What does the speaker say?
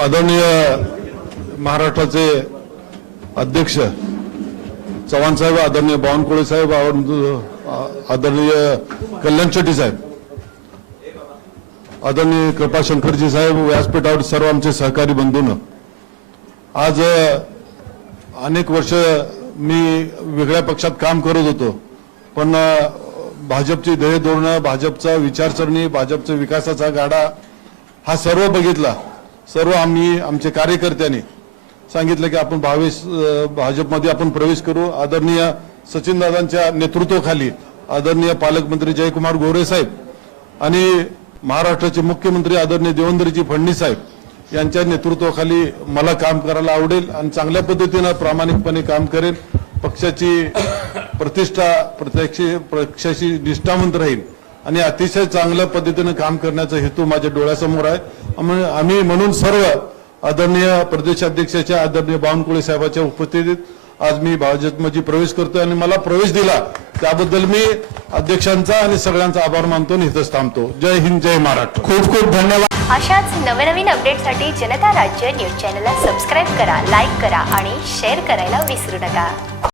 आदरणीय महाराष्ट्राचे अध्यक्ष चव्हाण साहेब आदरणीय बावनकुळे साहेब आदरणीय कल्याण शेट्टी साहेब आदरणीय कृपा शंकरजी साहेब व्यासपीठावर सर्व आमचे सहकारी बंधून आज अनेक वर्ष मी वेगळ्या पक्षात काम करत होतो पण भाजपची ध्येय धोरणं भाजपचा विचारसरणी भाजपचा विकासाचा गाडा हा सर्व बघितला सर्व आम्ही आमच्या कार्यकर्त्यांनी सांगितलं की आपण भावेश भाजपमध्ये आपण प्रवेश करू आदरणीय सचिन दादांच्या नेतृत्वाखाली आदरणीय पालकमंत्री जयकुमार गोरे साहेब आणि महाराष्ट्राचे मुख्यमंत्री आदरणीय देवेंद्रजी फडणवीस साहेब यांच्या नेतृत्वाखाली मला काम करायला आवडेल आणि चांगल्या पद्धतीनं प्रामाणिकपणे काम करेल पक्षाची प्रतिष्ठा प्रत्यक्ष पक्षाशी निष्ठावंत राहील आणि अतिशय चांगल्या पद्धतीने काम करण्याचा हेतू माझ्या डोळ्यासमोर आहे आम्ही म्हणून सर्व आदरणीय प्रदेशाध्यक्षाच्या आदरणीय बावनकुळे साहेबांच्या उपस्थितीत आज मी भाजपमध्ये प्रवेश करतोय आणि मला प्रवेश दिला त्याबद्दल मी अध्यक्षांचा आणि सगळ्यांचा आभार मानतो आणि इथंच थांबतो जय हिंद जय महाराष्ट्र खूप खूप धन्यवाद अशाच नवनवीन अपडेटसाठी जनता राज्य न्यूज चॅनलला सबस्क्राईब करा लाईक करा आणि शेअर करायला विसरू नका